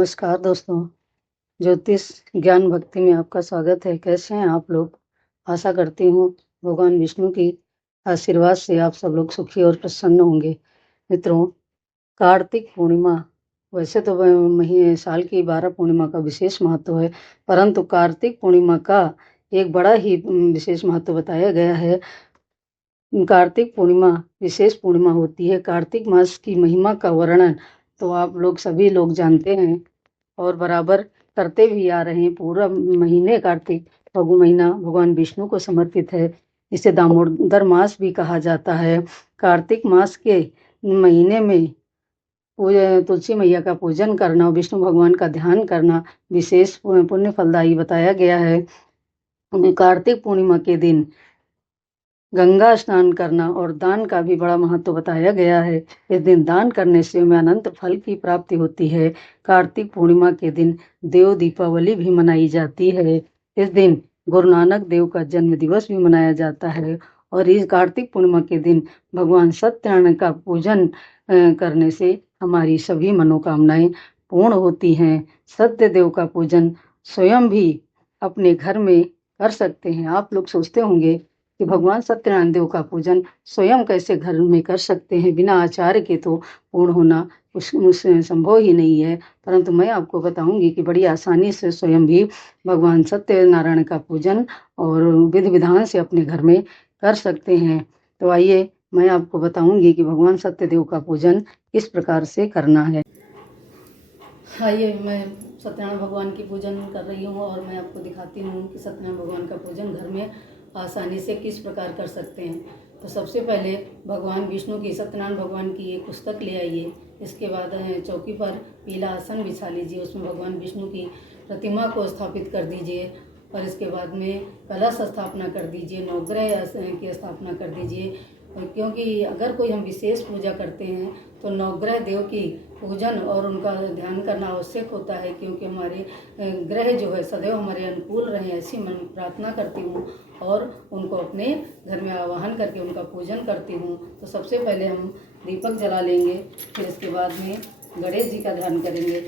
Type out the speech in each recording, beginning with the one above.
नमस्कार दोस्तों, ज्योतिष ज्ञान भक्ति में आपका स्वागत है। कैसे हैं आप लोग? आशा करती हूँ भगवान विष्णु की आशीर्वाद से आप सब लोग सुखी और प्रसन्न होंगे। मित्रों, कार्तिक पूर्णिमा वैसे तो महीने साल की 12 पूर्णिमा का विशेष महत्व है, परंतु कार्तिक पूर्णिमा का एक बड़ा ही विशेष महत्व बताया गया है। कार्तिक पूर्णिमा विशेष पूर्णिमा होती है। कार्तिक मास की महिमा का वर्णन तो आप लोग सभी लोग जानते हैं और बराबर करते भी आ रहे हैं। पूरा महीने कार्तिक महीना भगवान विष्णु को समर्पित है। इसे दामोदर मास भी कहा जाता है। कार्तिक मास के महीने में तुलसी मैया का पूजन करना, विष्णु भगवान का ध्यान करना विशेष पुण्य फलदायी बताया गया है। कार्तिक पूर्णिमा के दिन गंगा स्नान करना और दान का भी बड़ा महत्व बताया गया है। इस दिन दान करने से हमें अनंत फल की प्राप्ति होती है। कार्तिक पूर्णिमा के दिन देव दीपावली भी मनाई जाती है। इस दिन गुरु नानक देव का जन्म दिवस भी मनाया जाता है और इस कार्तिक पूर्णिमा के दिन भगवान सत्यनारायण का पूजन करने से हमारी सभी मनोकामनाएं पूर्ण होती हैं। सत्य देव का पूजन स्वयं भी अपने घर में कर सकते हैं। आप लोग सोचते होंगे कि भगवान सत्यनारायण देव का पूजन स्वयं कैसे घर में कर सकते हैं, बिना आचार्य के तो पूर्ण होना उससे संभव ही नहीं है। परंतु मैं आपको बताऊंगी कि बड़ी आसानी से स्वयं भी भगवान सत्यनारायण का पूजन और विधि विधान से अपने घर में कर सकते हैं। तो आइए मैं आपको बताऊंगी कि भगवान सत्यदेव का पूजन किस प्रकार से करना है। आइए मैं सत्यनारायण भगवान की पूजन कर रही हूँ और मैं आपको दिखाती हूँ कि सत्यनारायण भगवान का पूजन घर में आसानी से किस प्रकार कर सकते हैं। तो सबसे पहले भगवान विष्णु की सत्यनारायण भगवान की एक पुस्तक ले आइए। इसके बाद चौकी पर पीला आसन बिछा लीजिए, उसमें भगवान विष्णु की प्रतिमा को स्थापित कर दीजिए और इसके बाद में कलश स्थापना कर दीजिए, नवग्रह की स्थापना कर दीजिए। क्योंकि अगर कोई हम विशेष पूजा करते हैं तो नवग्रह देव की पूजन और उनका ध्यान करना आवश्यक होता है, क्योंकि हमारे ग्रह जो है सदैव हमारे अनुकूल रहें, ऐसी मन प्रार्थना करती हूँ और उनको अपने घर में आवाहन करके उनका पूजन करती हूँ। तो सबसे पहले हम दीपक जला लेंगे, फिर इसके बाद में गणेश जी का ध्यान करेंगे।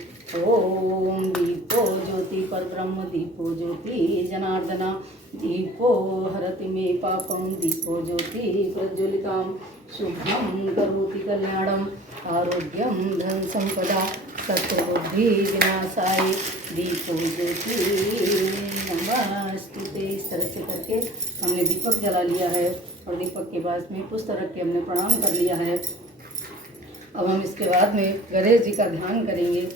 ओम दीपो ज्योति पर ब्रह्म दीपो ज्योति जनार्दना दीपो हरति मे पापम दीपो ज्योति प्रज्वलिताम शुभम करोति कल्याणम आरोग्यम धन संपदा सत्बुद्धि विनाशाय दीपो ज्योति नमस्तुते। इस तरह से करके हमने दीपक जला लिया है और दीपक के बाद में पुष्प रख के हमने प्रणाम कर लिया है। अब हम इसके बाद में गणेश जी का ध्यान करेंगे।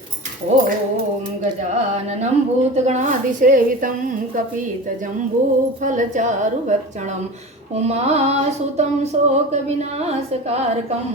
ओम गजाननं भूतगणाधिसेवितं कपितजम्बूफलचारुभक्षणं उमासुतं शोकविनाशकारकं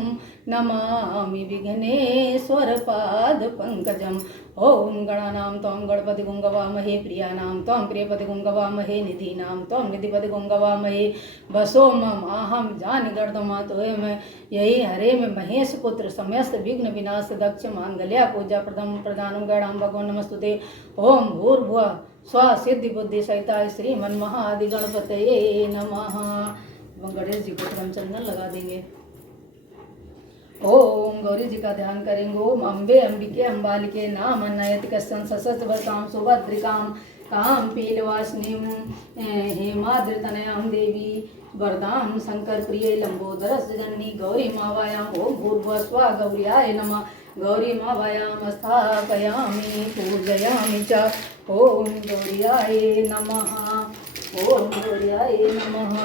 नमामि विघ्नेश्वरपादपङ्कजम्। ओम गणानां त्वं गणपति गुंगवामहे प्रियानां त्वं प्रियपति गुंगवामहे निधीनां त्वं निधिपति गुंगवामहे बसो मम आहम जान गर्दमा तोयम यही हरे में महेश पुत्र समस्त विघ्न विनाश दक्ष मांगल्या पूजा प्रथम प्रधानम गणाम भगवान नमस्तुते। ओम भूर्भुवः स्व सिद्धि बुद्धि सहिता श्रीमन महादि गणपतये नमः। गणेश जी को हम चंदन लगा देंगे। ओम गौरी जी का ध्यान करेंगे। ओम अम्बे अंबिके अम्बालिके नाम नयति कस्सन सशस्त्रवतां सुभद्रिकां काम पीलवासिनीं हेमाद्रितनयां देवी वरदां शंकर प्रिय लंबोदरस जननी गौरी मावायां। ओम भूर्भुवः स्वः गौर्याय नमः। गौरी मावायां स्थापयामि पूजयामि च। ओम गौर्याय नमः। ओम गौर्याय नमः।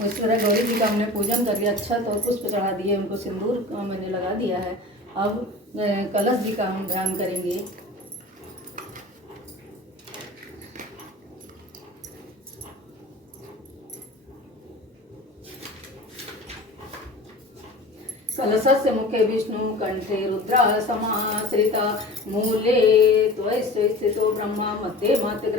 इस तरह गौरी जी का हमने पूजन कर लिया, अक्षत और पुष्प चढ़ा दिए, उनको सिंदूर मैंने लगा दिया है। अब कलश जी का हम ध्यान करेंगे। कलशस्य मुखे विष्णु कंठे रुद्रा समाश्रिता मूले त्वस्थितो ब्रह्मा मध्ये मात्र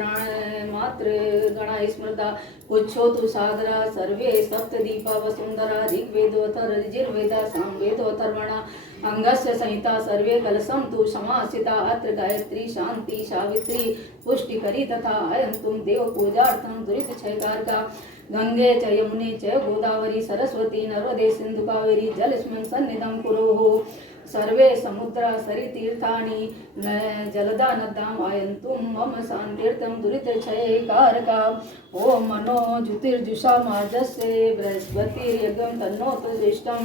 गणा स्मृता पुच्छो तु सागरा सर्वे सप्त दीपा वसुंधरा ऋग्वेदोऽथर्व यजुर्वेदा सामवेदोऽथर्वणा अंगस्य संहिता सर्वे कलशं तु समासिता अत्र गायत्री शांति सावित्री पुष्टिकरी तथा अयं तुम देव पूजार्थं दुरित क्षयकारका गंगे च यमुने च गोदावरी सरस्वती नर्मदे सिंधु कावेरी जलस्मिन् सन्निधं कुरुः। सर्वे समुद्रा सरितीर्थानि न जलदा नद्याम् आयन्तुं मम शान्तिर्थं दुरितक्षयकारका ॐ मनो ज्योतिर्जुषा मार्जस्य बृहस्पतिर्यज्ञं तन्नोतु ज्येष्ठं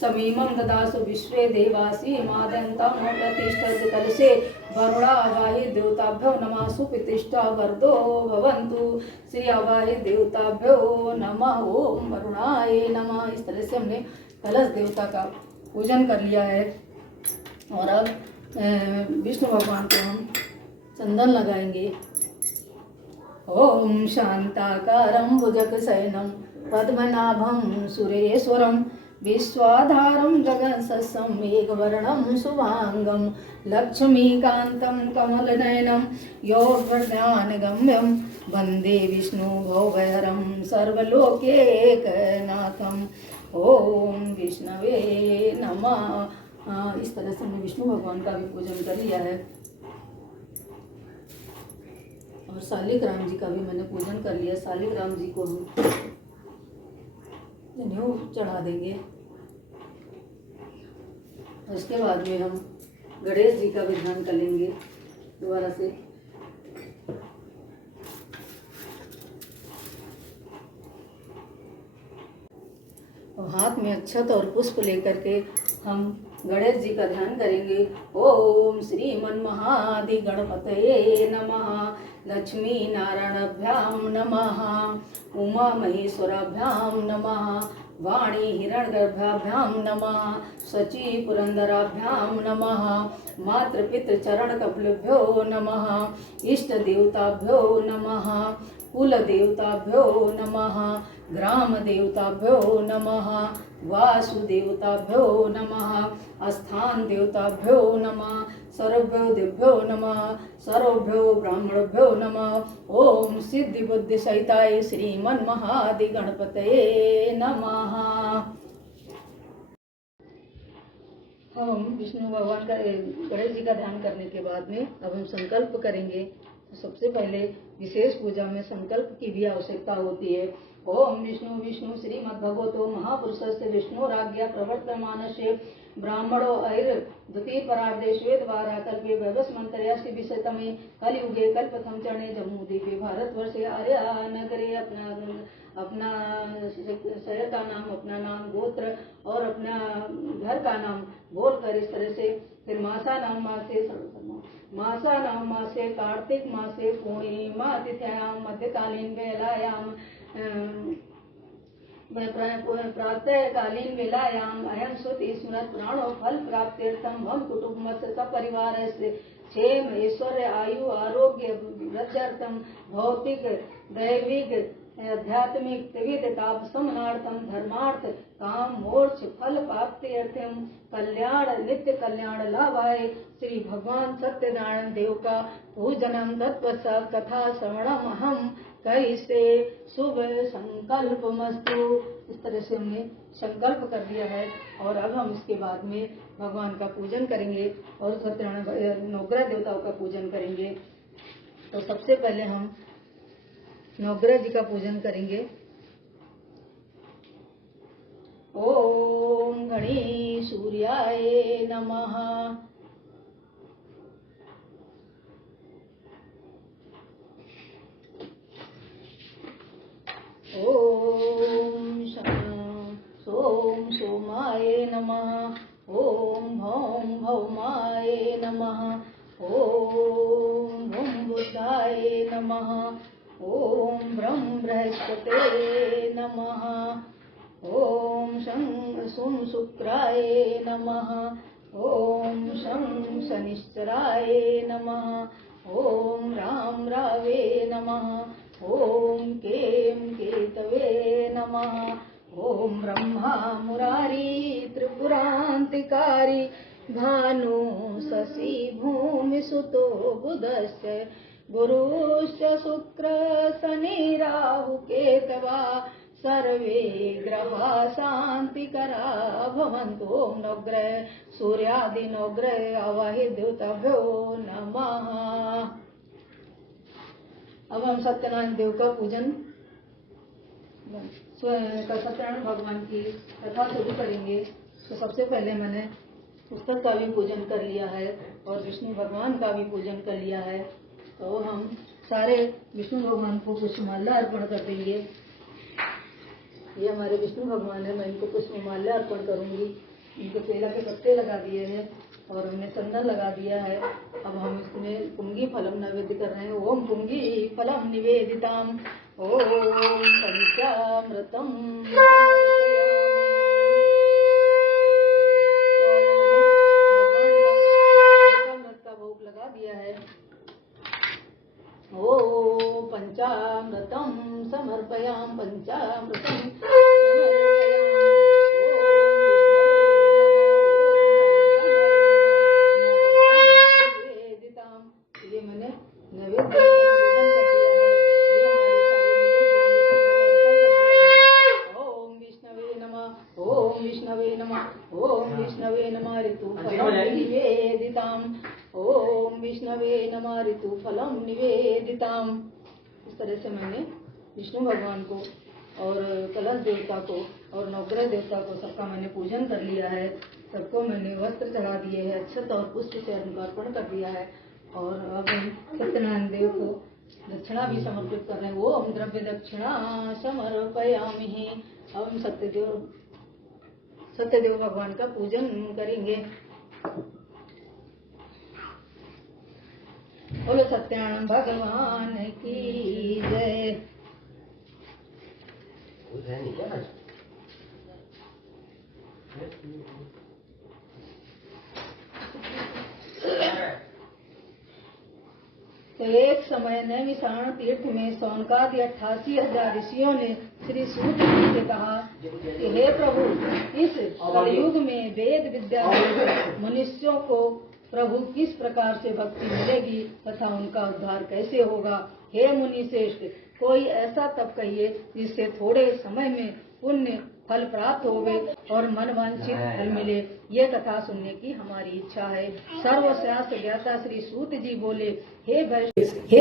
समीमं ददासु विश्वे देवासि मादन्तं प्रतिष्ठत् कलशे वरुणावाहि देवताभ्यो नमः सुप्रतिष्ठा वरदो भवन्तु श्री आवाहि देवताभ्यो नमः ओम वरुणाय नमः। इस तरह से हमने कलश देवता का पूजन कर लिया है और अब विष्णु भगवान को हम चंदन लगाएंगे। ओम शांताकारं भुजगशयनं पद्मनाभं सुरेश्वरं विश्वाधारं गगनसदृशं मेघवर्णं शुभांगं लक्ष्मीकान्तं कमलनयनं योगज्ञानगम्यं वन्दे विष्णु भवभयहरं सर्वलोकैकनाथं। ओम विष्णवे नमः। इस तरह से हमने विष्णु भगवान का भी पूजन कर लिया है और शालिग्राम जी का भी मैंने पूजन कर लिया। शालिग्राम जी को हम जनेऊ चढ़ा देंगे। उसके बाद में हम गणेश जी का भी ध्यान कर लेंगे दोबारा से। और हाथ में अक्षत और पुष्प लेकर के हम गणेश जी का ध्यान करेंगे। ओम श्रीमन महादि गणपतये नमः, लक्ष्मी नारायणाभ्याम नमः, उमा महेश्वराभ्याम नमः, वाणी हिरण्यगर्भाभ्याम नमः, शची पुरंदराभ्याम नमः, मातृपितृ चरण कपिलभ्यो नमः, इष्ट देवताभ्यो नमः, कुल देवताभ्यो नमः, ग्राम देवताभ्यो नमः, वासुदेवताभ्यो नमः, स्थान देवताभ्यो नमः, सर्वभ्यो देवभ्यो नमः, सर्वभ्यो ब्राह्मणभ्यो नमः। ओम सिद्धि बुद्धि सहिताय श्रीमन महादि गणपतये नमः। हम विष्णु भगवान का गणेश जी का ध्यान करने के बाद में अब हम संकल्प करेंगे। तो सबसे पहले विशेष पूजा में संकल्प की भी आवश्यकता होती है। ओम विष्णु विष्णु श्रीमद्भगवतो महापुरुषस्य विष्णुराज्ञा प्रवर्तमानस्य ब्राह्मणो ऐर द्वितीय परार्धे श्वेतवारा कल्पे वैवस्मन्तर्यास्ति विशतमे कलयुगे कल्पथम चरणे जम्मूद्वीपे भारतवर्षे आर्या नगरे अपना शहर का नाम, अपना नाम, गोत्र और अपना घर का नाम बोलकर इस तरह से फिर मासा नाम मासे कार्तिक मासे पूर्णिमा तिथ्यायां मध्यकालीन वेलायां प्रातःकालीन वेलायाम् अयं श्रुति स्मृत प्राणो फल प्राप्त्यर्थं मम कुटुम्बस्य सपरिवारस्य क्षेम ऐश्वर्य आयु आरोग्य वृद्ध्यर्थं भौतिक दैविक आध्यात्मिक त्रिविध ताप समनार्थम धर्मार्थ काम मोक्ष फल प्राप्ति अर्थम कल्याण नित्य कल्याण लाभाय श्री भगवान सत्यनारायण देव का पूजनम तत्पश्चात कथा श्रवणम अहम करिष्ये शुभ संकल्पमस्तु। इस तरह से हमने संकल्प कर दिया है और अब हम इसके बाद में भगवान का पूजन करेंगे और सत्यनारायण नवग्रह देवताओं का पूजन करेंगे। तो सबसे पहले हम नवग्रह जी का पूजन करेंगे। ओम गणेश सूर्याय नमः। ओम सोम सोमाय नमः। ओम भौम भौमाय नमः। ओम भुम बुद्धाय नमः। ओम ब्रह्म बृहस्पते नमः। ओम शं सुम शुक्राय नमः। ओम शं शनिश्चराय नमः। ओम राम रावे नमः। ओम केम केतवे नमः। ओम ब्रह्मा मुरारी त्रिपुरांतिकारी भानु शशि भूमि सुतो बुधस्य गुरुश्च शुक्र शनि राहु केतवा सर्वे ग्रहा शांतिकरा भवन्तु। ओम नवग्रह सूर्यादि नवग्रह आवाहित देवताभ्यो नमः। अब हम सत्यनारायण देव का पूजन सत्यनारायण भगवान की कथा शुरू करेंगे। तो सबसे पहले मैंने पुस्तक का भी पूजन कर लिया है और विष्णु भगवान का भी पूजन कर लिया है। तो हम सारे विष्णु भगवान को पुष्पमाला अर्पण कर देंगे। ये हमारे विष्णु भगवान है, मैं इनको पुष्पमाला अर्पण करूंगी। इनको केला के पत्ते लगा दिए हैं और हमने चंदन लगा दिया है। अब हम इसमें पुंगी फलम नैवेद्य कर रहे हैं। ओम पुंगी फलम निवेदिताम ओम पंचामृतम पंचामृतम समर्पयाम पंचामृतम ये मैंने नैवेद्य ओम विष्णवे नमः ओम विष्णवे नमः ऋतुफलं निवेदिताम ओम विष्णवे नमः ऋतुफलं निवेदिताम। इस तरह से मैंने विष्णु भगवान को और कलश देवता को और नवग्रह देवता को सबका मैंने पूजन कर लिया है। सबको मैंने वस्त्र चढ़ा दिए हैं, अक्षत और पुष्प से उनका अर्पण कर दिया है। और अब हम सत्यनारायण देव को दक्षिणा भी समर्पित कर रहे हैं। ओम द्रव्य दक्षिणा समर्पयामि। अब हम सत्यदेव भगवान का पूजन करेंगे। बोलो सत्यनारायण भगवान की जय। तो एक समय नैमिषारण तीर्थ में सौनकादि 88,000 ऋषियों ने श्री सूत जी से कहा कि हे प्रभु, इस कलयुग में वेद विद्या मनुष्यों को प्रभु किस प्रकार से भक्ति मिलेगी तथा उनका उद्धार कैसे होगा। हे मुनि श्रेष्ठ, कोई ऐसा तप कहिए जिससे थोड़े समय में पुण्य फल प्राप्त होवे और मनवांछित फल मिले। ये कथा सुनने की हमारी इच्छा है। सर्वशास्त्र ज्ञाता श्री सूत जी बोले, हे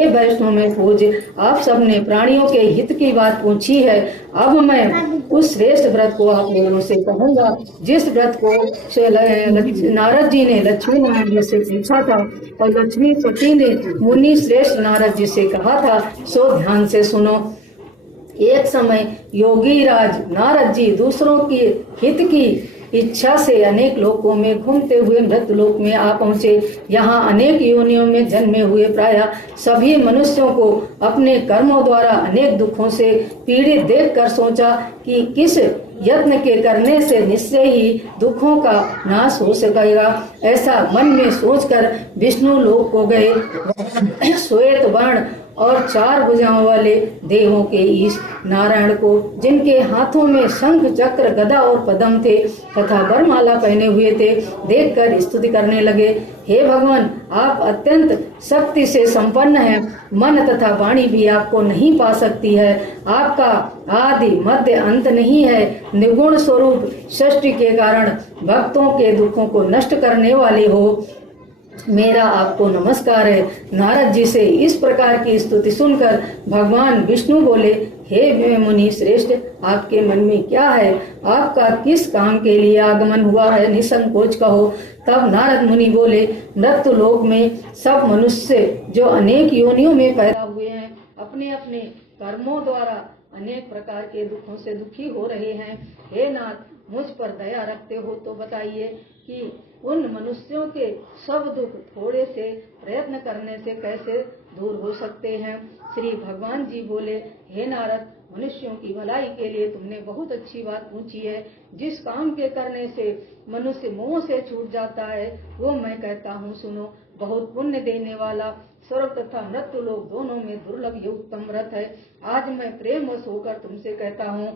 वैष्णव में पूज्य, आप सबने प्राणियों के हित की बात पूछी है। अब मैं उस श्रेष्ठ व्रत को आप लोगों से कहूँगा जिस व्रत को नारद जी ने लक्ष्मी नारायण जी से पूछा था और लक्ष्मी पति ने मुनि श्रेष्ठ नारद जी से कहा था। सो ध्यान से सुनो। एक समय योगी राज नारद जी दूसरों की हित की इच्छा से अनेक लोकों में घूमते हुए मृत लोक में आ पहुँचे। यहाँ अनेक योनियों में जन्मे हुए प्रायः सभी मनुष्यों को अपने कर्मों द्वारा अनेक दुखों से पीड़ित देखकर सोचा कि किस यत्न के करने से निश्चय ही दुखों का नाश हो सकेगा। ऐसा मन में सोचकर विष्णु लोक को गए। श्वेत वर्ण और 4 भुजाओं वाले देवों के ईश नारायण को, जिनके हाथों में शंख चक्र गदा और पद्म थे तथा वरमाला पहने हुए थे, देखकर स्तुति करने लगे। हे भगवान, आप अत्यंत शक्ति से संपन्न हैं। मन तथा वाणी भी आपको नहीं पा सकती है। आपका आदि मध्य अंत नहीं है। निर्गुण स्वरूप सृष्टि के कारण भक्तों के दुखों को नष्ट करने वाले हो। मेरा आपको नमस्कार है। नारद जी से इस प्रकार की स्तुति सुनकर भगवान विष्णु बोले, हे मुनि श्रेष्ठ, आपके मन में क्या है? आपका किस काम के लिए आगमन हुआ है? निसंकोच कहो। तब नारद मुनि बोले, मृत्यु लोक में सब मनुष्य जो अनेक योनियों में पैदा हुए हैं, अपने अपने कर्मों द्वारा अनेक प्रकार के दुखों से दुखी हो रहे हैं। हे नाथ, मुझ पर दया रखते हो तो बताइए कि उन मनुष्यों के सब दुख थोड़े से प्रयत्न करने से कैसे दूर हो सकते हैं। श्री भगवान जी बोले, हे नारद, मनुष्यों की भलाई के लिए तुमने बहुत अच्छी बात पूछी है। जिस काम के करने से मनुष्य मोह से छूट जाता है वो मैं कहता हूँ, सुनो। बहुत पुण्य देने वाला स्वर्ग तथा मृत्यु लोक दोनों में दुर्लभ ये उत्तम व्रत है। आज मैं प्रेमवश होकर तुमसे कहता हूँ,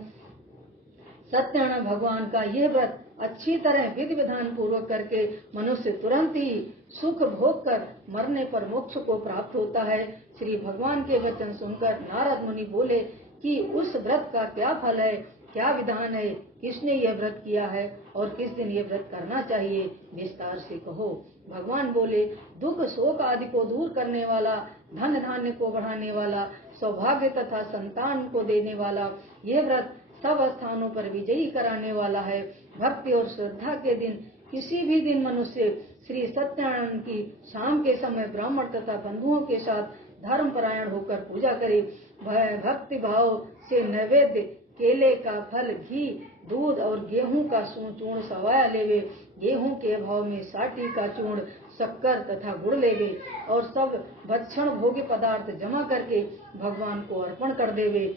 सत्यनारायण भगवान का यह व्रत अच्छी तरह विधि विधान पूर्वक करके मनुष्य तुरंत ही सुख भोग कर मरने पर मोक्ष को प्राप्त होता है। श्री भगवान के वचन सुनकर नारद मुनि बोले कि उस व्रत का क्या फल है, क्या विधान है, किसने यह व्रत किया है और किस दिन यह व्रत करना चाहिए, विस्तार से कहो। भगवान बोले, दुख शोक आदि को दूर करने वाला, धन धान्य को बढ़ाने वाला, सौभाग्य तथा संतान को देने वाला यह व्रत सब स्थानों पर विजयी कराने वाला है। भक्ति और श्रद्धा के दिन किसी भी दिन मनुष्य श्री सत्यनारायण की शाम के समय ब्राह्मण तथा बंधुओं के साथ धर्मपरायण होकर पूजा करे। भक्ति भाव से नैवेद्य केले का फल, घी, दूध और गेहूं का चूर्ण सवाया लेवे। गेहूं के अभाव में साठी का चूर्ण, शक्कर तथा गुड़ लेवे और सब भक्षण भोग्य पदार्थ जमा करके भगवान को अर्पण कर देवे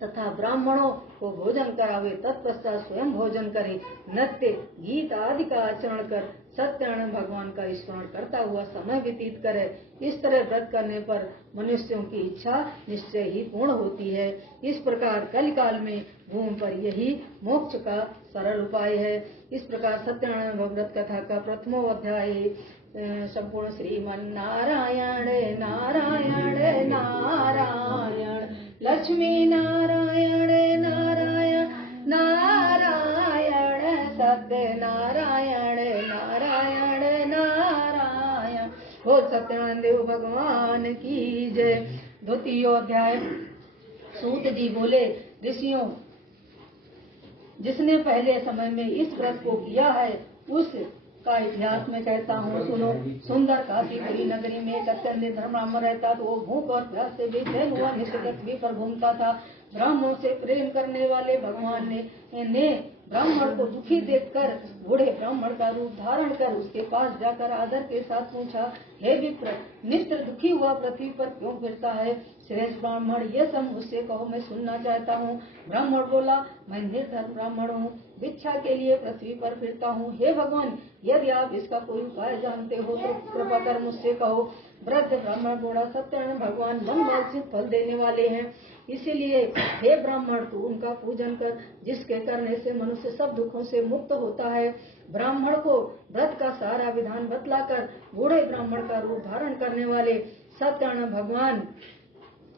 तथा ब्राह्मणों को भोजन करावे। तत्पश्चात स्वयं भोजन करे, नृत्य गीत आदि का आचरण कर सत्यनारायण भगवान का स्मरण करता हुआ समय व्यतीत करे। इस तरह व्रत करने पर मनुष्यों की इच्छा निश्चय ही पूर्ण होती है। इस प्रकार कलिकाल में भूमि पर यही मोक्ष का सरल उपाय है। इस प्रकार सत्यनारायण व्रत कथा का प्रथमो अध्याय संपूर्ण। श्रीमन नारायण नारायण नारायण, लक्ष्मी नारायण नारायण नारायण, सत्य नारायण नारायण नारायण। बोल सत्यनारायण देव भगवान की जय। द्वितीय अध्याय। सूत जी बोले, ऋषियों, जिसने पहले समय में इस व्रत को किया है उस का इतिहास में कहता हूँ, सुनो। सुंदर काशीपुरी नगरी में एक अत्यंत धर्म ब्राह्मण रहता तो वो भूख और प्यास से बेचैन हुआ नित्य पृथ्वी पर घूमता था। ब्राह्मणों से प्रेम करने वाले भगवान ने ब्राह्मण को दुखी देखकर बूढ़े ब्राह्मण का रूप धारण कर उसके पास जाकर आदर के साथ पूछा, हे विप्र, नित्य दुखी हुआ पृथ्वी पर क्यों फिरता है? श्रेष्ठ ब्राह्मण, ये सब मुझसे कहो, मैं सुनना चाहता हूँ। ब्राह्मण बोला, मैं निर्धन ब्राह्मण हूँ, भिक्षा के लिए पृथ्वी पर फिरता हूँ। हे भगवान, यदि आप इसका कोई उपाय जानते हो तो कृपा कर मुझसे कहो। वृद्ध ब्राह्मण बोला, सत्यनारायण भगवान मन वांछित फल देने वाले हैं, इसीलिए हे ब्राह्मण, तू उनका पूजन कर, जिसके करने से मनुष्य सब दुखों से मुक्त होता है। ब्राह्मण को व्रत का सारा विधान बतलाकर बूढ़े ब्राह्मण का रूप धारण करने वाले सत्यनारायण भगवान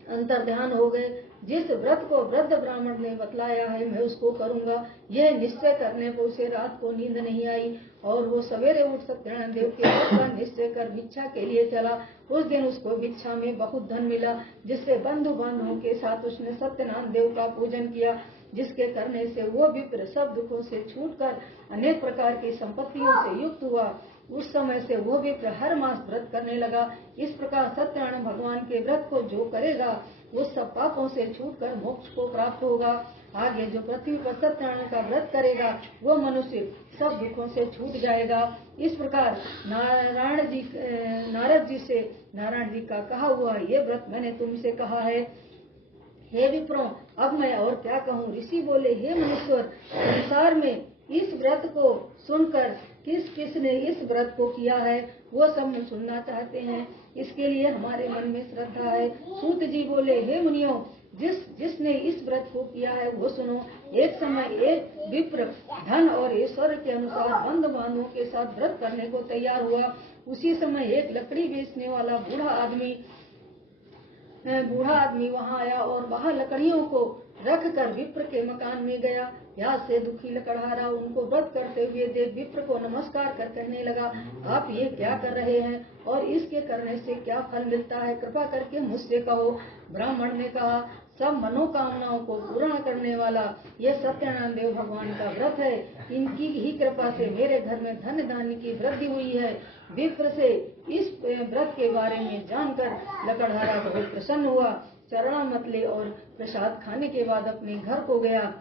अंतर्ध्यान हो गए। जिस व्रत को वृद्ध ब्राह्मण ने बतलाया है मैं उसको करूंगा, यह निश्चय करने पर उसे रात को नींद नहीं आई और वो सवेरे उठ सत्यनारायण देव के व्रत का निश्चय कर भिक्षा के लिए चला। उस दिन उसको भिक्षा में बहुत धन मिला, जिससे बंधु बांधवों के साथ उसने सत्यनारायण देव का पूजन किया, जिसके करने से वो विप्र सब दुखों से छूटकर अनेक प्रकार की संपत्तियों से युक्त हुआ। उस समय से वो विप्र हर मास व्रत करने लगा। इस प्रकार सत्यनारायण भगवान के व्रत को जो करेगा वो सब पापों से छूटकर मोक्ष को प्राप्त होगा। आगे जो पृथ्वी पर सत्यनारायण का व्रत करेगा वो मनुष्य सब दुखों से छूट जाएगा। इस प्रकार नारद जी का कहा हुआ ये व्रत मैंने तुमसे कहा है। हे विप्रों, अब मैं और क्या कहूँ? ऋषि बोले, हे मनुष्य, संसार में इस व्रत को सुनकर किस किस ने इस व्रत को किया है वो सब सुनना चाहते हैं, इसके लिए हमारे मन में श्रद्धा है। सूत जी बोले, हे मुनियों, जिसने इस व्रत को किया है वो सुनो। एक समय एक विप्र धन और ऐश्वर्य के अनुसार बंधु बांधवों के साथ व्रत करने को तैयार हुआ। उसी समय एक लकड़ी बेचने वाला बूढ़ा आदमी वहाँ आया और वहाँ लकड़ियों को रख कर विप्र के मकान में गया। प्यास से दुखी लकड़हारा उनको व्रत करते हुए देख विप्र को नमस्कार कर कहने लगा, आप ये क्या कर रहे हैं और इसके करने से क्या फल मिलता है? कृपा करके मुझसे कहो। ब्राह्मण ने कहा, सब मनोकामनाओं को पूर्ण करने वाला ये सत्यनारायण देव भगवान का व्रत है। इनकी ही कृपा से मेरे घर में धन धान्य की वृद्धि हुई है। विप्र से इस व्रत के बारे में जानकर लकड़हारा बहुत प्रसन्न हुआ। चरणामत ले और प्रसाद खाने के बाद अपने घर को गया।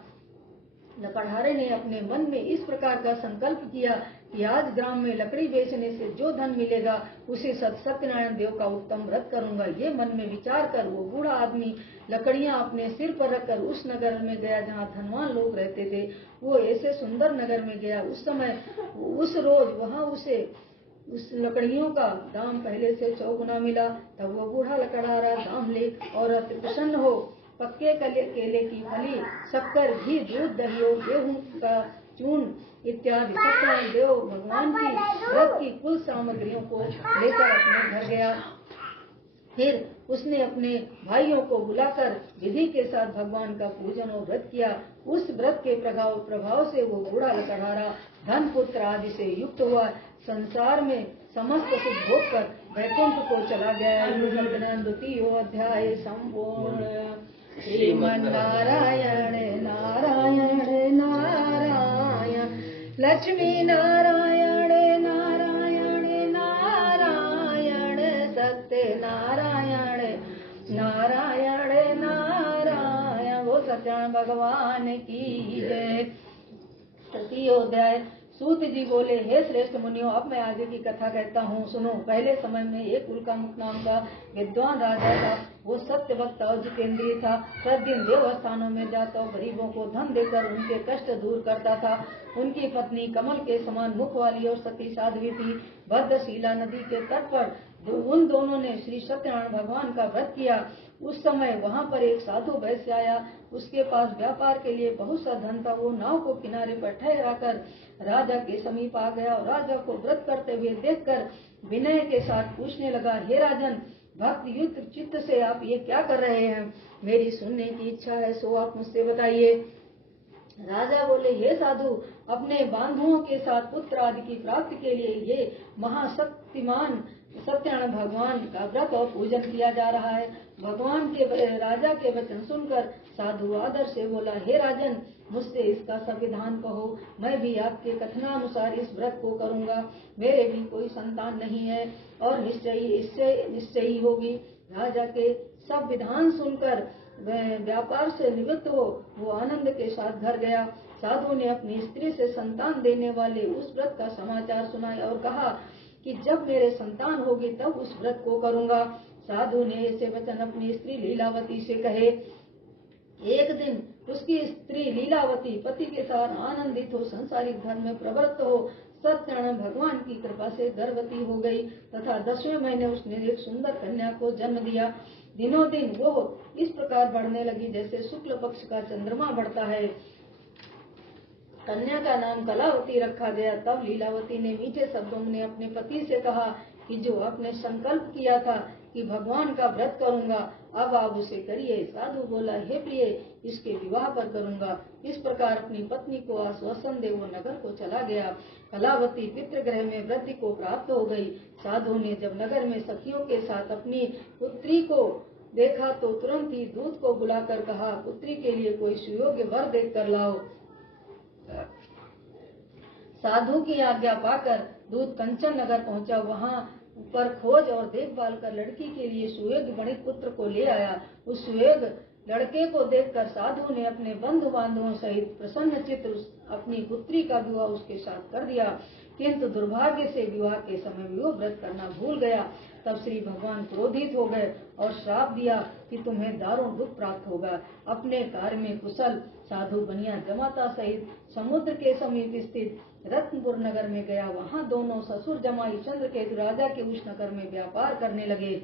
लकड़हारे ने अपने मन में इस प्रकार का संकल्प किया कि आज ग्राम में लकड़ी बेचने से जो धन मिलेगा उसे सत्यनारायण देव का उत्तम व्रत करूंगा। ये मन में विचार कर वो बूढ़ा आदमी लकड़ियां अपने सिर पर रखकर उस नगर में गया जहाँ धनवान लोग रहते थे। वो ऐसे सुंदर नगर में गया। उस रोज वहाँ उसे उस लकड़ियों का दाम पहले से 100 गुना मिला। तब वो बूढ़ा लकड़हारा दाम ले और अति प्रसन्न हो पक्के केले की फली, शक्कर, घी, दूध, दही और गेहूं का चूर्ण इत्यादि सत्यनारायण देव भगवान की व्रत की कुल सामग्रियों को लेकर अपने घर गया। फिर उसने अपने भाइयों को बुलाकर विधि के साथ भगवान का पूजन और व्रत किया। उस व्रत के प्रभाव से वो बूढ़ा लकड़हारा धन पुत्र आदि से युक्त हुआ। संसार में समस्त सुख भोग कर वैकुंठ को चला गया। द्वितीय अध्याय संपूर्ण। श्रीमन नारायण नारायण नारायण, लक्ष्मी नारायण नारायण नारायण सत्य नारायण नारायण नारायण। वो सत्यनारायण भगवान की जय। तृतीय अध्याय। सूत जी बोले, हे श्रेष्ठ मुनियों, अब मैं आगे की कथा कहता हूँ, सुनो। पहले समय में एक उल्कामुख नाम का विद्वान राजा था। वो सत्य भक्त और जितेंद्रिय था। प्रतिदिन देवस्थानों में जाता और गरीबों को धन देकर उनके कष्ट दूर करता था। उनकी पत्नी कमल के समान मुख वाली और सती साध्वी थी। भद्रशिला नदी के तट पर उन दोनों ने श्री सत्यनारायण भगवान का व्रत किया। उस समय वहां पर एक साधु वैश्य आया। उसके पास व्यापार के लिए बहुत सा धन था। वो नाव को किनारे पर ठहराकर राजा के समीप आ गया और राजा को व्रत करते हुए देखकर विनय के साथ पूछने लगा, हे राजन, भक्त युक्त चित्त से आप ये क्या कर रहे हैं? मेरी सुनने की इच्छा है, सो आप मुझसे बताइए। राजा बोले, हे साधु, अपने बांधुओं के साथ पुत्र आदि की प्राप्ति के लिए ये महाशक्तिमान सत्यनारायण भगवान का व्रत और पूजन किया जा रहा है। भगवान के राजा के वचन सुनकर साधु आदर से बोला, हे राजन, मुझसे इसका संविधान कहो, मैं भी आपके कथनानुसार इस व्रत को करूंगा। मेरे भी कोई संतान नहीं है और निश्चय ही होगी। राजा के सब विधान सुनकर व्यापार से निवृत्त हो वो आनंद के साथ घर गया। साधु ने अपनी स्त्री से संतान देने वाले उस व्रत का समाचार सुनाया और कहा कि जब मेरे संतान होगी तब उस व्रत को करूंगा। साधु ने ऐसे वचन अपनी स्त्री लीलावती से कहे। एक दिन उसकी स्त्री लीलावती पति के साथ आनंदित हो संसारिक धर्म में प्रवृत्त हो सत्यनारायण भगवान की कृपा से गर्भवती हो गई तथा 10वें महीने उसने एक सुंदर कन्या को जन्म दिया। दिनों दिन वो इस प्रकार बढ़ने लगी जैसे शुक्ल पक्ष का चंद्रमा बढ़ता है। कन्या का नाम कलावती रखा गया। तब लीलावती ने मीठे शब्दों में अपने पति से कहा कि जो आपने संकल्प किया था कि भगवान का व्रत करूंगा, अब आप उसे करिए। साधु बोला, हे प्रिय, इसके विवाह पर करूंगा। इस प्रकार अपनी पत्नी को आश्वासन दे वो नगर को चला गया। कलावती पितृगृह में वृद्धि को प्राप्त हो गई। साधु ने जब नगर में सखियों के साथ अपनी पुत्री को देखा तो तुरंत ही दूत को बुलाकर कहा, पुत्री के लिए कोई सुयोग्य वर देख कर लाओ। साधु की आज्ञा पाकर दूत कंचन नगर पहुंचा। वहां पर खोज और देखभाल कर लड़की के लिए सुयोग्य गणित पुत्र को ले आया। उस सुयोग्य लड़के को देखकर साधु ने अपने बंधु बांधवों सहित प्रसन्न चित्त अपनी पुत्री का विवाह उसके साथ कर दिया। किंतु दुर्भाग्य से विवाह के समय वो व्रत करना भूल गया। तब श्री भगवान क्रोधित हो गए और श्राप दिया कि तुम्हें दारुण दुख प्राप्त होगा। अपने कार्य में कुशल साधु बनिया जमाता सहित समुद्र के समीप स्थित रत्नपुर नगर में गया। वहां दोनों ससुर जमाई चंद्रकेतु राजा के उस नगर में व्यापार करने लगे।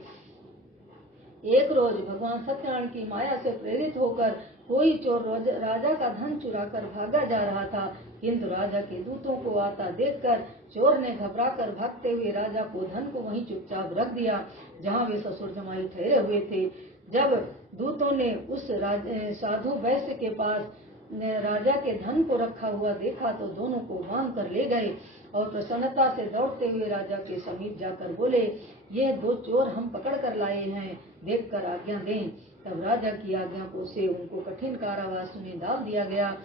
एक रोज भगवान सत्यनारायण की माया से प्रेरित होकर कोई चोर राजा का धन चुराकर भागा जा रहा था। किंतु राजा के दूतों को आता देखकर चोर ने घबराकर भागते हुए राजा को धन को वहीं चुपचाप रख दिया जहाँ वे ससुर जमाई ठहरे हुए थे। जब दूतों ने उस साधु वैश्य के पास राजा के धन को रखा हुआ देखा तो दोनों को बांध कर ले गए और प्रसन्नता से दौड़ते हुए राजा के समीप जाकर बोले, ये 2 चोर हम पकड़ कर लाए हैं, देखकर आज्ञा दें। तब राजा की आज्ञा को से उनको कठिन कारावास में डाल दिया गया।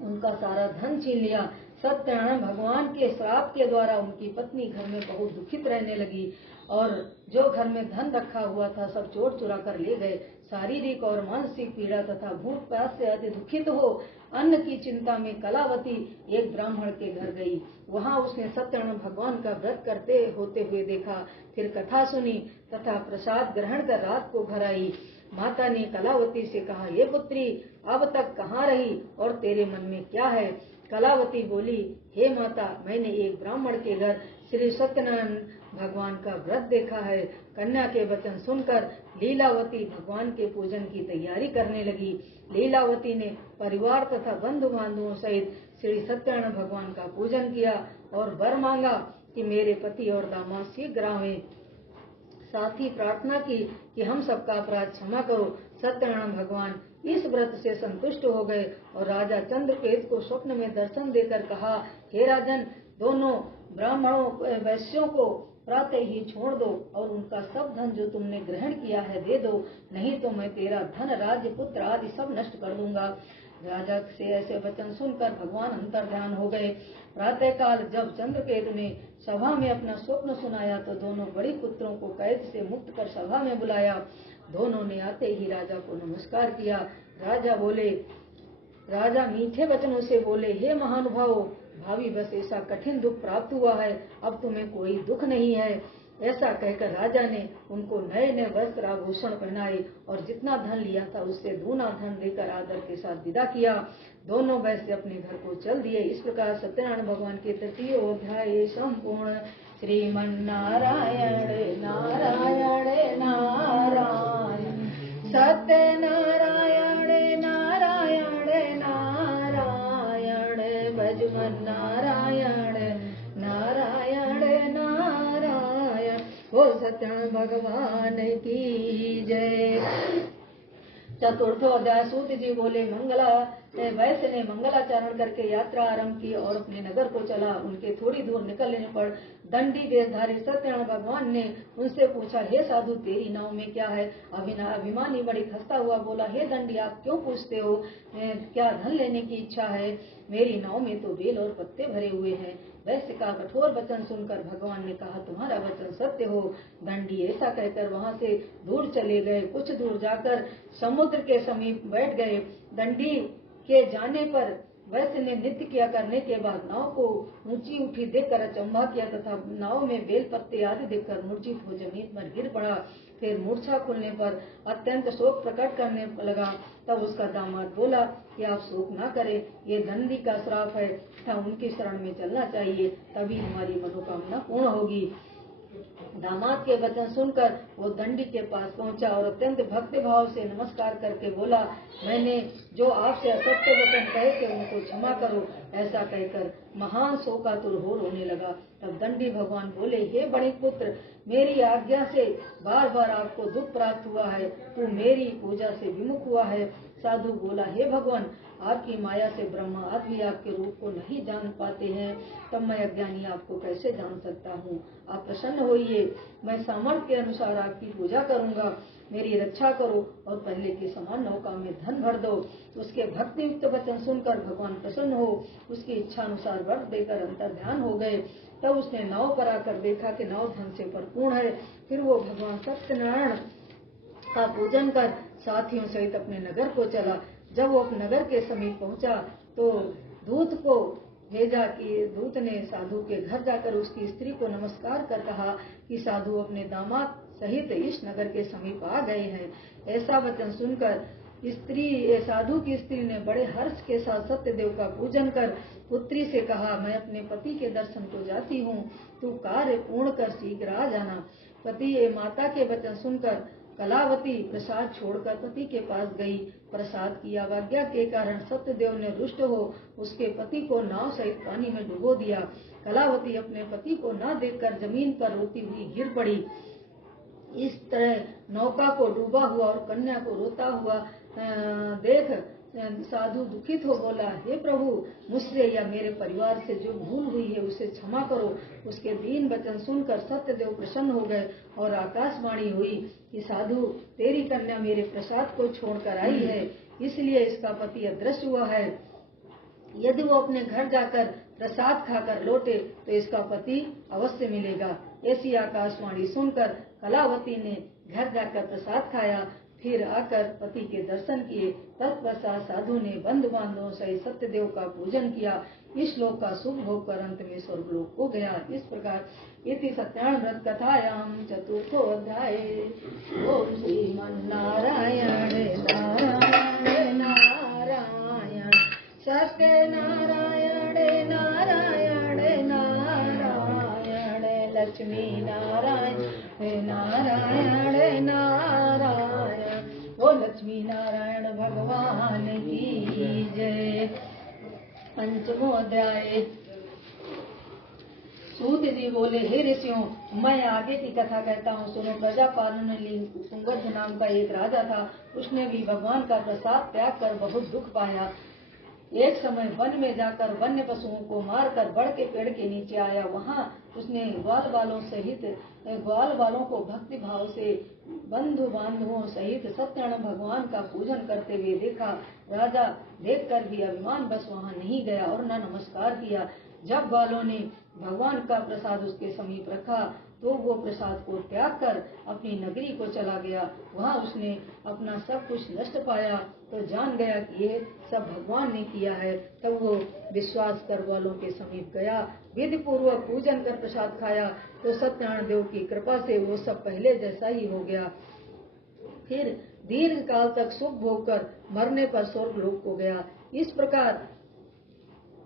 उनका सारा धन छीन लिया। सत्यनारायण भगवान के श्राप के द्वारा उनकी पत्नी घर में बहुत दुखित रहने लगी और जो घर में धन रखा हुआ था सब चोर चुरा कर ले गए। शारीरिक और मानसिक पीड़ा तथा भूख प्यास से अति दुखित हो अन्न की चिंता में कलावती एक ब्राह्मण के घर गई। वहां उसने सत्यनारायण भगवान का व्रत करते होते हुए देखा। फिर कथा सुनी तथा प्रसाद ग्रहण कर रात को घर आई। माता ने कलावती से कहा, ये पुत्री, अब तक कहाँ रही और तेरे मन में क्या है? कलावती बोली, हे माता, मैंने एक ब्राह्मण के घर श्री सत्यनारायण भगवान का व्रत देखा है। कन्या के वचन सुनकर लीलावती भगवान के पूजन की तैयारी करने लगी। लीलावती ने परिवार तथा बंधु बांधवों सहित श्री सत्यनारायण भगवान का पूजन किया और वर मांगा कि मेरे पति और दामाद शीघ्र आवें। साथ ही प्रार्थना की कि हम सबका अपराध क्षमा करो। सत्यनारायण भगवान इस व्रत से संतुष्ट हो गए और राजा चंद्रकेतु को स्वप्न में दर्शन देकर कहा, हे राजन, दोनों ब्राह्मणों वैश्यों को प्रातः ही छोड़ दो और उनका सब धन जो तुमने ग्रहण किया है दे दो, नहीं तो मैं तेरा धन, राज्य, पुत्र आदि सब नष्ट कर दूंगा। राजा से ऐसे वचन सुनकर भगवान अंतर ध्यान हो गए। प्रातः काल जब चंद्रकेतु ने सभा में अपना स्वप्न सुनाया तो दोनों बड़ी पुत्रों को कैद से मुक्त कर सभा में बुलाया। दोनों ने आते ही राजा को नमस्कार किया। राजा मीठे वचनों से बोले, हे महानुभाव, भावी बस ऐसा कठिन दुख प्राप्त हुआ है, अब तुम्हें कोई दुख नहीं है। ऐसा कहकर राजा ने उनको नए नए वस्त्र आभूषण पहनाए और जितना धन लिया था उससे दूना धन देकर आदर के साथ विदा किया। दोनों वैसे अपने घर को चल दिए। इस प्रकार सत्यनारायण भगवान के 3 अध्याय संपूर्ण। श्रीमन्नारायण नारायण नारायण सत्यनारायण नारायण नारायण भजमन नारायण नारायण नारायण। ओ सत्यनारायण भगवान की जय। चतुर्थो अध्याय। सूत जी बोले, वैश्य ने मंगलाचरण करके यात्रा आरंभ की और अपने नगर को चला। उनके थोड़ी दूर निकलने पर दंडी वेशधारी सत्यनारायण भगवान ने उनसे पूछा, हे साधु, तेरी नाव में क्या है? अभिमानी बड़ी खस्ता हुआ बोला, हे दंडी, आप क्यों पूछते हो? क्या धन लेने की इच्छा है? मेरी नाव में तो बेल और पत्ते भरे हुए हैं। वैश्य का कठोर वचन सुनकर भगवान ने कहा, तुम्हारा वचन सत्य हो। दंडी ऐसा कहकर वहां से दूर चले गए। कुछ दूर जाकर समुद्र के समीप बैठ गए। दंडी के जाने पर वैश्य ने नृत्य किया करने के बाद नाव को ऊंची उठी देखकर अचंभा किया तथा नाव में बेल पत्ते आदि देखकर मूर्छित हो जमीन पर गिर पड़ा। फिर मूर्छा खुलने पर अत्यंत शोक प्रकट करने लगा। तब उसका दामाद बोला कि आप शोक न करें, ये दंडी का श्राप है तथा उनकी शरण में चलना चाहिए, तभी हमारी मनोकामना पूर्ण होगी। दामाद के वचन सुनकर वो दंडी के पास पहुंचा और अत्यंत भक्ति भाव से नमस्कार करके बोला, मैंने जो आपसे असत्य वचन कहे थे उनको क्षमा करो। ऐसा कहकर महान शोकातुर हो रोने लगा। तब दंडी भगवान बोले, हे बड़े पुत्र, मेरी आज्ञा से बार बार आपको दुख प्राप्त हुआ है, तू मेरी पूजा से विमुख हुआ है। साधु बोला, हे भगवान, आपकी माया से ब्रह्मा आदि भी आपके रूप को नहीं जान पाते हैं, तब मैं अज्ञानी आपको कैसे जान सकता हूँ? आप प्रसन्न होइए, मैं सामर्थ्य के अनुसार आपकी पूजा करूँगा। मेरी रक्षा करो और पहले के समान नौका में धन भर दो। उसके भक्ति युक्त वचन सुनकर भगवान प्रसन्न हो उसकी इच्छा अनुसार वर देकर अंतर ध्यान हो गए। तब उसने नाव पर आकर देखा कि नाव धन से परिपूर्ण है। फिर वो भगवान सत्यनारायण का पूजन कर साथियों सहित अपने नगर को चला। जब वो अपने नगर के समीप पहुंचा तो दूत को भेजा कि दूत ने साधु के घर जाकर उसकी स्त्री को नमस्कार कर कहा कि साधु अपने दामाद सहित इस नगर के समीप आ गए हैं। ऐसा वचन सुनकर साधु की स्त्री ने बड़े हर्ष के साथ सत्यदेव का पूजन कर पुत्री से कहा, मैं अपने पति के दर्शन को जाती हूँ, तू कार्य पूर्ण कर शीघ्र आ जाना। माता के वचन सुनकर कलावती प्रसाद छोड़कर पति के पास गई। प्रसाद की अवज्ञा के कारण सत्यदेव ने रुष्ट हो उसके पति को नाव सहित पानी में डुबो दिया। कलावती अपने पति को न देखकर जमीन पर रोती हुई गिर पड़ी। इस तरह नौका को डूबा हुआ और कन्या को रोता हुआ देख साधु दुखित हो बोला, हे प्रभु, मुझसे या मेरे परिवार से जो भूल हुई है उसे क्षमा करो। उसके दीन वचन सुनकर सत्यदेव प्रसन्न हो गए और आकाशवाणी हुई कि साधु, तेरी कन्या मेरे प्रसाद को छोड़कर आई है, इसलिए इसका पति अदृश्य हुआ है। यदि वो अपने घर जाकर प्रसाद खाकर लौटे तो इसका पति अवश्य मिलेगा। ऐसी आकाशवाणी सुनकर कलावती ने घर जाकर प्रसाद खाया, फिर आकर पति के दर्शन किए। तत्पश्चात साधु ने बंधु बांधवों सहित सत्यदेव का पूजन किया। इस श्लोक का शुभ भोग कर अंत में स्वर्गलोक को गया। इस प्रकार इति सत्यनारायण व्रत कथायाम चतुर्थो अध्याय। ओम श्रीमन्नारायण नारायण नारायण सत्यनारायण नारायण नारायण लक्ष्मी नारायण नारायण नारायण। ओ लक्ष्मी नारायण भगवान की जय। पंचमो अध्याय। सूत जी बोले, हे ऋषियों, मैं आगे की कथा कहता हूँ, सुनो। प्रजापालन सुंगध नाम का एक राजा था। उसने भी भगवान का प्रसाद त्याग कर बहुत दुख पाया। एक समय वन में जाकर वन्य पशुओं को मारकर बड़ के पेड़ के नीचे आया। वहां उसने ग्वाल बालों को भक्ति भाव से बंधु बांधुओं सहित सत्यनारायण भगवान का पूजन करते हुए देखा। राजा देखकर भी अभिमान बस वहां नहीं गया और न नमस्कार किया। जब बालों ने भगवान का प्रसाद उसके समीप रखा तो वो प्रसाद को त्याग कर अपनी नगरी को चला गया। वहां उसने अपना सब कुछ नष्ट पाया तो जान गया कि ये सब भगवान ने किया है। तब वो विश्वास कर वालों के समीप गया, विधि पूर्वक पूजन कर प्रसाद खाया तो सत्यनारायण देव की कृपा से वो सब पहले जैसा ही हो गया। फिर दीर्घ काल तक सुख भोग कर मरने पर स्वर्ग लोक को गया। इस प्रकार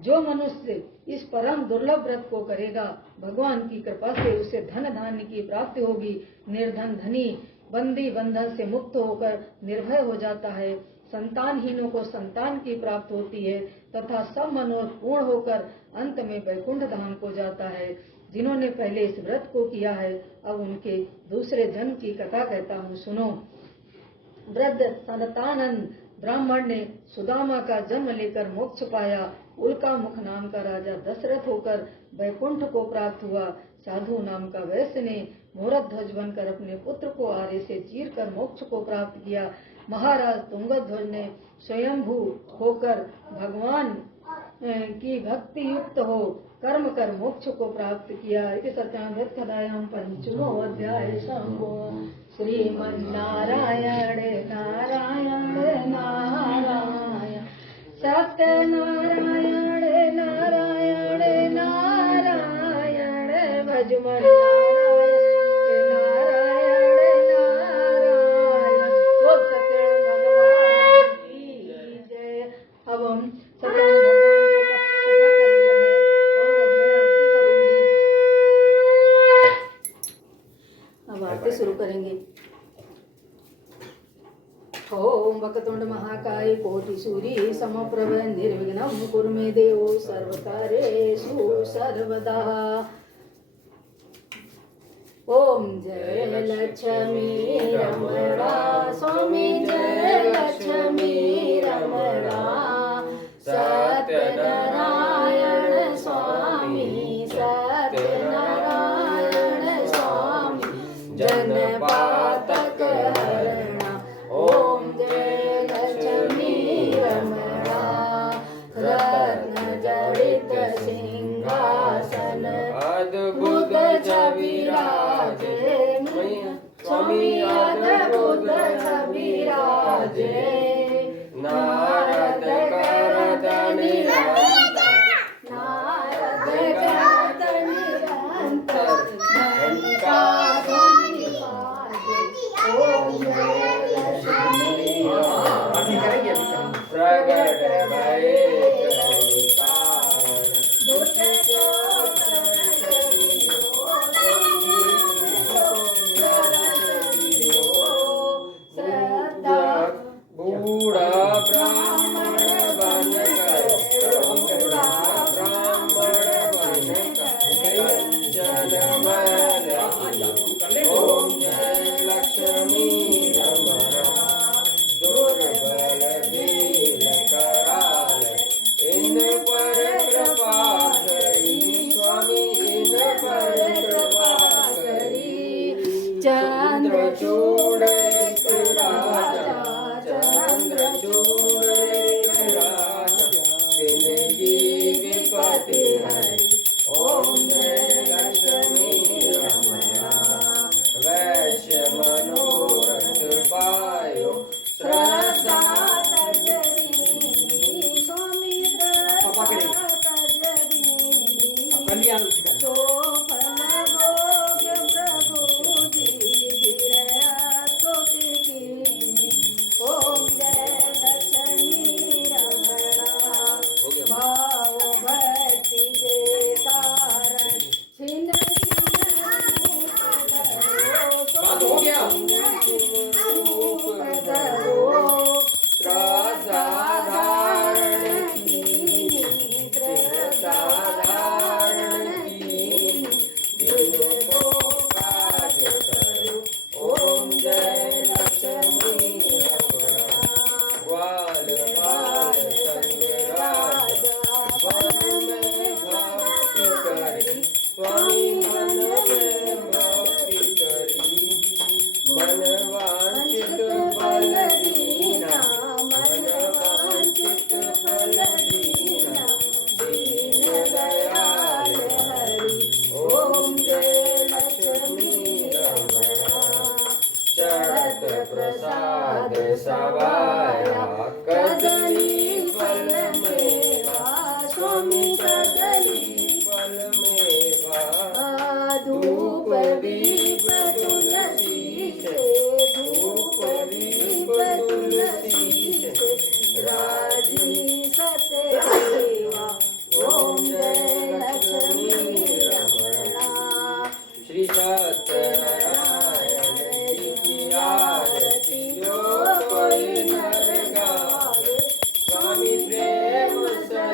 जो मनुष्य इस परम दुर्लभ व्रत को करेगा, भगवान की कृपा से उसे धन धान्य की प्राप्ति होगी। निर्धन धनी बंदी बंधन से मुक्त होकर निर्भय हो जाता है। संतानहीनों को संतान की प्राप्ति होती है तथा सब मनोरथ पूर्ण होकर अंत में वैकुंठ धाम को जाता है। जिन्होंने पहले इस व्रत को किया है, अब उनके दूसरे जन्म की कथा कहता हूँ, सुनो। वृद्ध सनतानंद ब्राह्मण ने सुदामा का जन्म लेकर मोक्ष पाया। उल्का मुख नाम का राजा दशरथ होकर वैकुंठ को प्राप्त हुआ। साधु नाम का वैश्य ने मुहूर्त ध्वज बनकर अपने पुत्र को आरे से चीर कर मोक्ष को प्राप्त किया। महाराज तुंगध्वज ने स्वयंभू होकर भगवान की भक्ति युक्त हो कर्म कर मोक्ष को प्राप्त किया। इति सत्यामृत कथायां पंचमो अध्याय शंभो। श्रीमन्नारायण नारायण नारायण सत्यनारायण नारायण नारायण भजमन नारायण नारायण बोल सत्यनारायण भगवान की जय। अब हम सत्यनारायण शुरू करेंगे। ओम वक्रतुंड महाकाय कोटि सूर्य समप्रभ निर्विघ्नं कुरु मे देव सर्वकार्येषु सर्वदा। ओम जय लक्ष्मी रमणा स्वामी जय लक्ष्मी रमणा सत्यनारायण स्वामी सत्यनारायण स्वामी जन पातक हरणा। ओम जय लक्ष्मी रमणा रत्न जड़ित सिंहासन अद्भुत छविराजे स्वामी अद्भुत छविराजे नारद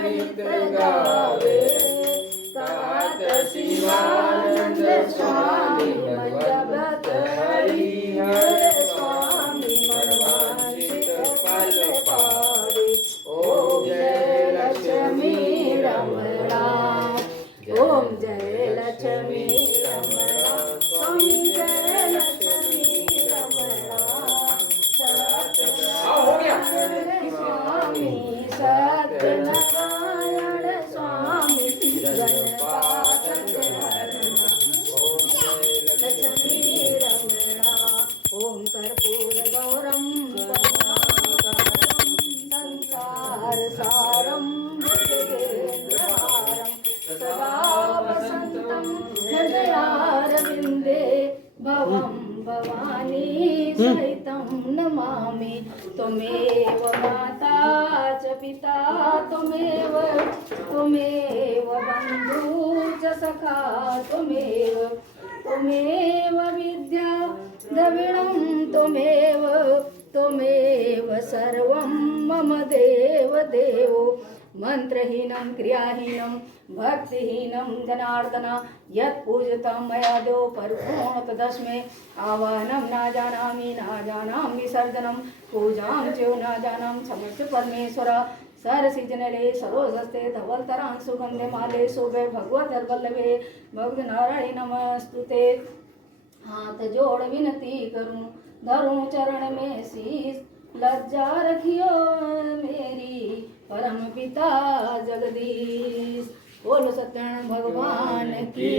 सहित गावे। कहत शिवानंद स्वामी मन जपत हरिहर स्वामी मन वांछित फल पावे। ओम जय लक्ष्मी रमणा, ओम जय लक्ष्मी रमणा, स्वामी जय लक्ष्मी रमणा। स्वामी सत्यनारायण स्वामी गणपाठक हरणा। ओम जय लक्ष्मी रमणा, ओम कर्पूर गौरम संसार सारम भुजगेन्द्रहारम सदा वसंतं हृदयारविन्दे भवं भवानी सहितं नमामि। त्वमेव माता च पिता त्वमेव बन्धु च सखा त्वमेव विद्या द्रविणं त्वमेव सर्वं मम देवदेवो। मंत्रहीनं क्रियाहीनं भक्तिहीनं जनार्दन यत्पूजितं मया देव परिपूर्ण तदस्मै। आवाहनं न जानामि विसर्जनं पूजां च न जानामि समस्त परमेश्वर। सरसिजनले सरोजस्ते धवलतरां सुगंधे माले शोभे भगवतर्वल्लभे भक्त नारायण नमस्तुते। हाथ जोड़ विनती करूं धरूं चरण में शीस, लज्जा रखियो मेरी परम पिता जगदीश। बोलो सत्यनारायण भगवान की।